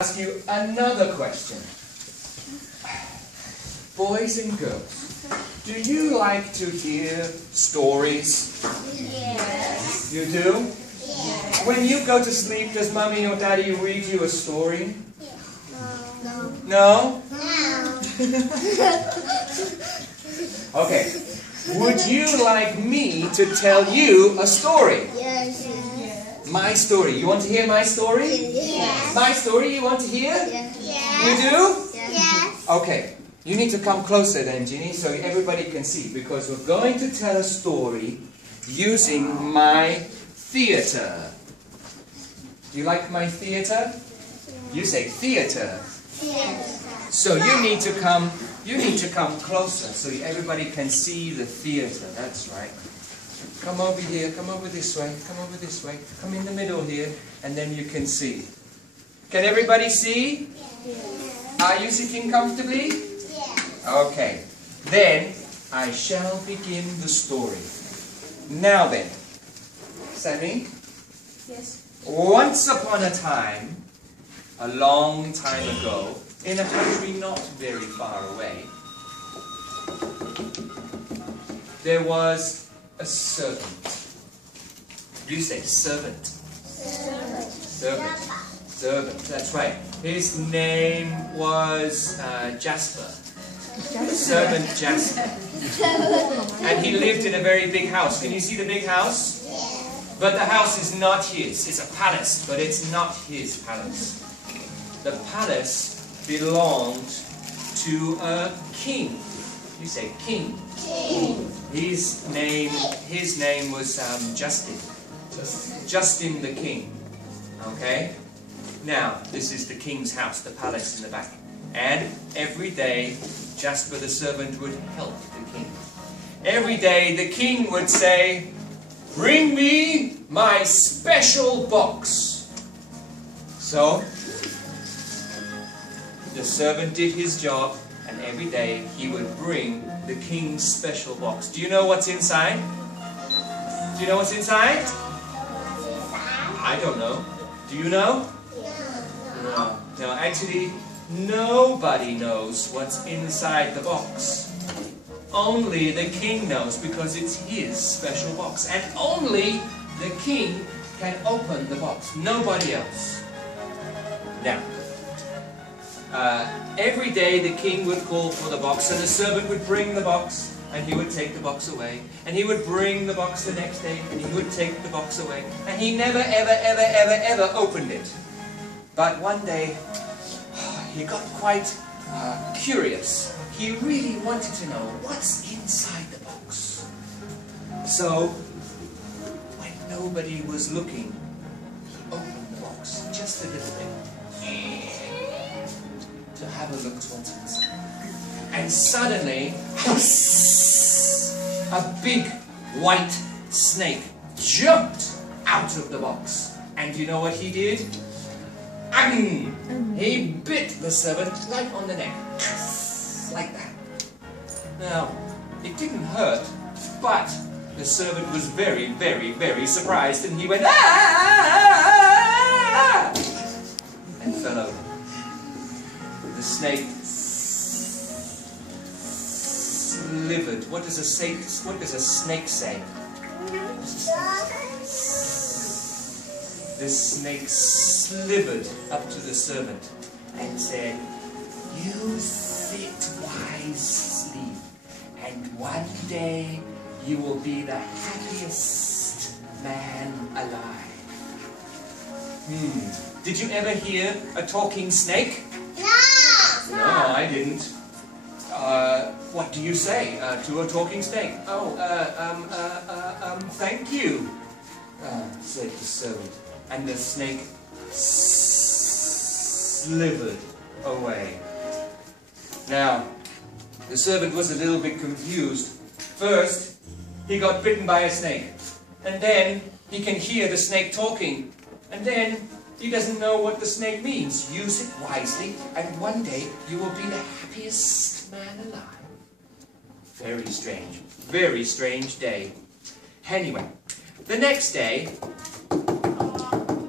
Ask you another question. Boys and girls, do you like to hear stories? Yes. You do? Yes. When you go to sleep, does Mommy or Daddy read you a story? No. No? No. Okay. Would you like me to tell you a story? Yes. My story. You want to hear my story? Yes. My story you want to hear? Yes. You do? Yes. Okay. You need to come closer then, Ginny, so everybody can see, because we're going to tell a story using my theatre. Do you like my theatre? You say theatre. Yes. So you need to come closer so everybody can see the theatre. That's right. Come over here, come over this way, come over this way, come in the middle here, and then you can see. Can everybody see? Yes. Are you sitting comfortably? Yes. Okay. Then I shall begin the story. Now then, Sammy? Yes. Once upon a time, a long time ago, in a country not very far away, there was a servant. You say servant. Servant. Servant, that's right. His name was Jasper. Servant Jasper. And he lived in a very big house. Can you see the big house? Yes. But the house is not his. It's a palace, but it's not his palace. The palace belonged to a king. You say king. King. His name was Justin. Justin the king. Okay? Now, this is the king's house, the palace in the back. And every day, Jasper the servant would help the king. Every day, the king would say, "Bring me my special box." So, the servant did his job, and every day he would bring the king's special box. Do you know what's inside? Do you know what's inside? I don't know. Do you know? No. No, actually, nobody knows what's inside the box. Only the king knows, because it's his special box. And only the king can open the box. Nobody else. Now, every day the king would call for the box, and the servant would bring the box, and he would take the box away. And he would bring the box the next day, and he would take the box away. And he never, ever, ever, ever, ever opened it. But one day, he got quite curious. He really wanted to know what's inside the box. So, when nobody was looking, he opened the box just a little bit to have a look at what's inside. And suddenly, a big white snake jumped out of the box. And you know what he did? He bit the servant right on the neck. Like that. Now, it didn't hurt, but the servant was very, very, very surprised, and he went, "Ah!" and fell over. The snake slivered. What does a snake say? The snake slivered up to the servant and said, "You sit wisely, and one day you will be the happiest man alive." Did you ever hear a talking snake? No. No, I didn't. What do you say to a talking snake? "Oh, thank you," said the servant. And the snake slithered away. Now, the servant was a little bit confused. First, he got bitten by a snake. And then, he can hear the snake talking. And then, he doesn't know what the snake means. Use it wisely, and one day, you will be the happiest man alive. Very strange day. Anyway, the next day,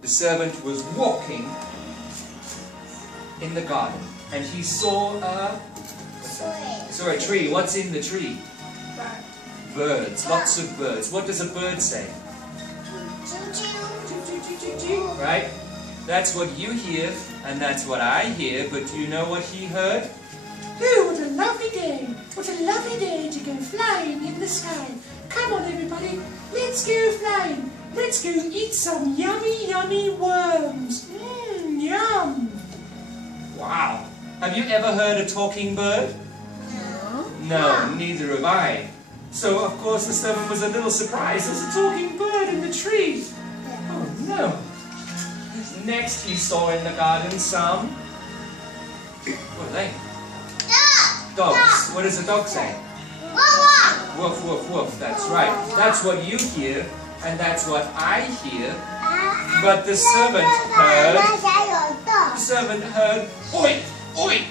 the servant was walking in the garden, and he saw a tree. What's in the tree? Birds. Lots of birds. What does a bird say? Right? That's what you hear, and that's what I hear, but do you know what he heard? Oh, what a lovely day! What a lovely day to go flying in the sky! Come on, everybody, let's go flying! Let's go eat some yummy, yummy worms! Mmm, yum! Wow! Have you ever heard a talking bird? No, neither have I. So, of course, the servant was a little surprised. There's a talking bird in the tree. Oh, no. Next, he saw in the garden some... What are they? Dogs. What does a dog say? Woof, woof, woof. That's right. That's what you hear, and that's what I hear. But the servant heard, oi, oi,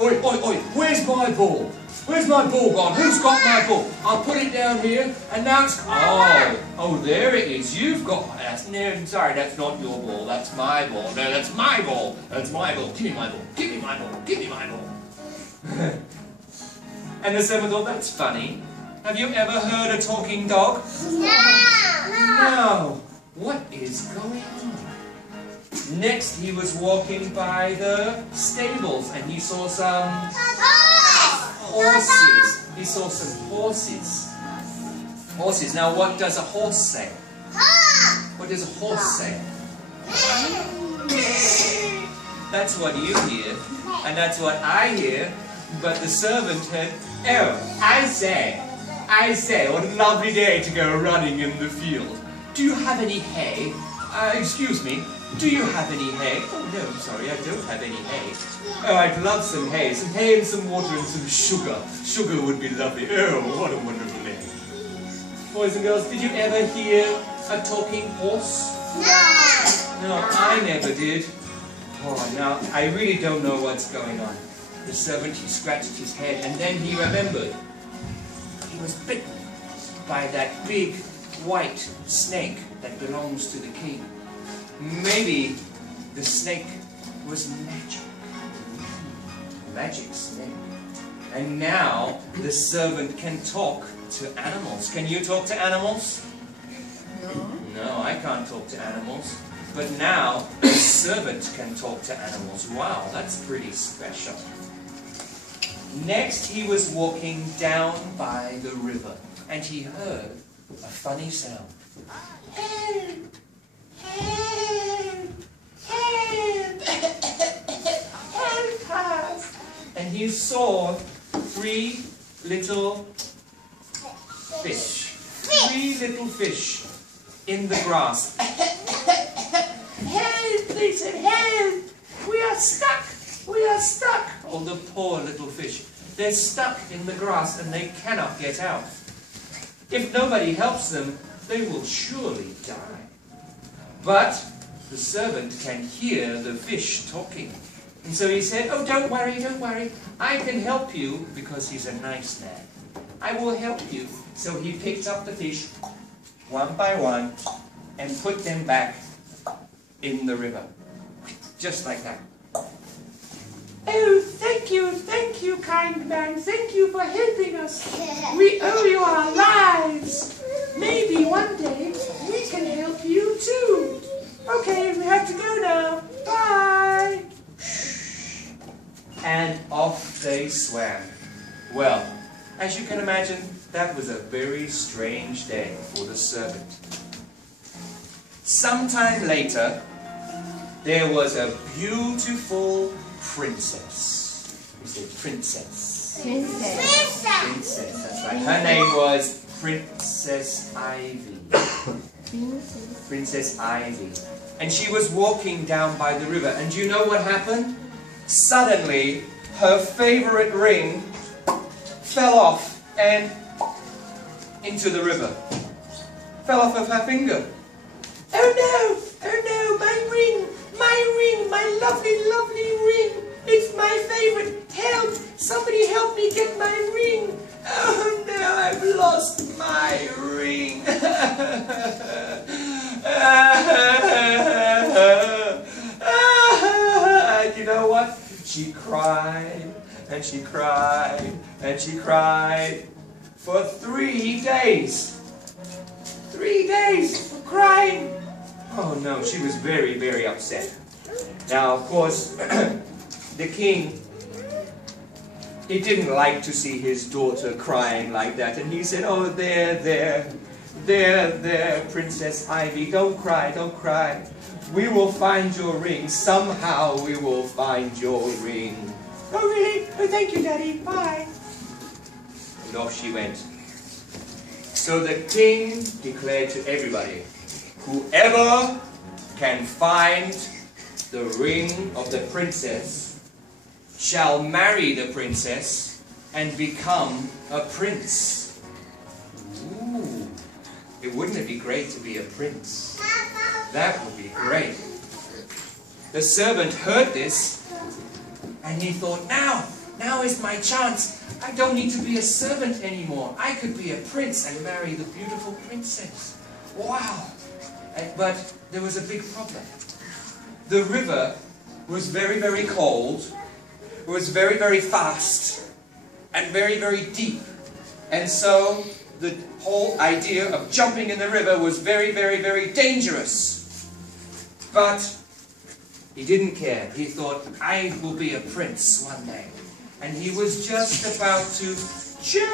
oi, oi, oi, where's my ball? Where's my ball gone? Who's got my ball? I'll put it down here, and now it's... Oh, there it is. You've got... No, sorry, that's not your ball. That's my ball. No, that's my ball. That's my ball. Give me my ball. Give me my ball. Give me my ball. And the servant thought, that's funny. Have you ever heard a talking dog? No. What is going on? Next, he was walking by the stables, and he saw some... horses. He saw some horses. Horses. Now, what does a horse say? What does a horse say? That's what you hear, and that's what I hear. But the servant heard, oh, I say, what a lovely day to go running in the field. Do you have any hay? Excuse me, do you have any hay? Oh, no, I'm sorry, I don't have any hay. Oh, I'd love some hay and some water and some sugar. Sugar would be lovely. Oh, what a wonderful day. Boys and girls, did you ever hear a talking horse? No, I never did. Oh, now, I really don't know what's going on. The servant, he scratched his head, and then he remembered. He was bitten by that big white snake that belongs to the king. Maybe the snake was magic. Magic snake. And now the servant can talk to animals. Can you talk to animals? No, I can't talk to animals. But now the servant can talk to animals. Wow, that's pretty special. Next, he was walking down by the river, and he heard a funny sound. Help! Help! Help! Help us! And he saw 3 little fish. 3 little fish in the grass. Help! They said, help! We are stuck! We are stuck! Oh, the poor little fish. They're stuck in the grass and they cannot get out. If nobody helps them, they will surely die. But the servant can hear the fish talking. And so he said, oh, don't worry, I can help you, because he's a nice man. I will help you. So he picked up the fish, one by one, and put them back in the river. Just like that. Oh, thank you, kind man. Thank you for helping us. We owe you our lives. Maybe one day we can help you too. Okay, we have to go now. Bye. And off they swam. Well, as you can imagine, that was a very strange day for the servant. Sometime later, there was a beautiful princess. You say princess. Princess, that's right. Her name was Princess Ivy. Princess Ivy. And she was walking down by the river. And do you know what happened? Suddenly, her favorite ring fell off and into the river. Fell off of her finger. Oh no, my lovely, lovely ring. It's my favorite. Help, somebody help me get my ring. Oh no, I've lost my ring. And you know what? She cried, and she cried, and she cried for 3 days. 3 days of crying. Oh no, she was very, very upset. Now, of course, the king, he didn't like to see his daughter crying like that, and he said, "Oh, there, Princess Ivy, don't cry, don't cry. We will find your ring. Somehow we will find your ring." Oh, really? Oh, thank you, Daddy. Bye. And off she went. So the king declared to everybody, whoever can find the ring of the princess shall marry the princess and become a prince. Ooh, wouldn't it be great to be a prince? That would be great. The servant heard this and he thought, now is my chance. I don't need to be a servant anymore. I could be a prince and marry the beautiful princess. Wow. But there was a big problem. The river was very, very cold. It was very, very fast. And very, very deep. And so the whole idea of jumping in the river was very, very, very dangerous. But he didn't care. He thought, I will be a prince one day. And he was just about to jump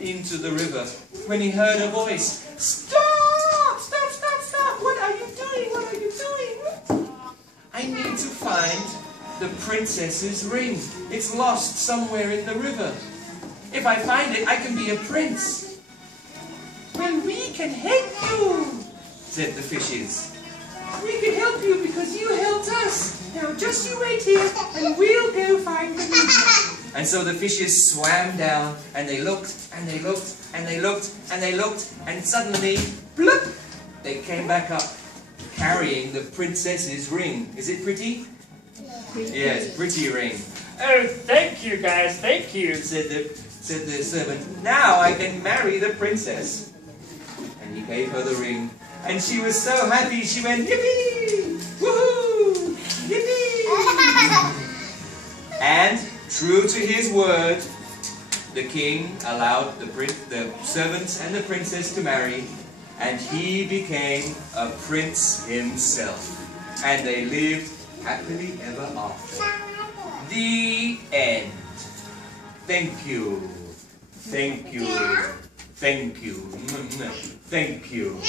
into the river when he heard a voice. Stop! Stop, stop, stop! What are you doing? What are you doing? I need to find the princess's ring. It's lost somewhere in the river. If I find it, I can be a prince. Well, we can help you, said the fishes. We can help you because you helped us. Now just you wait here and we'll go find the ring. And so the fishes swam down and they looked and they looked and they looked and they looked and suddenly, bloop, they came back up carrying the princess's ring. Is it pretty? Yes, pretty ring. Oh, thank you guys, thank you, said the servant. Now I can marry the princess. And he gave her the ring. And she was so happy, she went, yippee! Woohoo! Yippee! And, true to his word, the king allowed the servants and the princess to marry, and he became a prince himself. And they lived happily ever after. The end. Thank you. Thank you. Thank you. Thank you.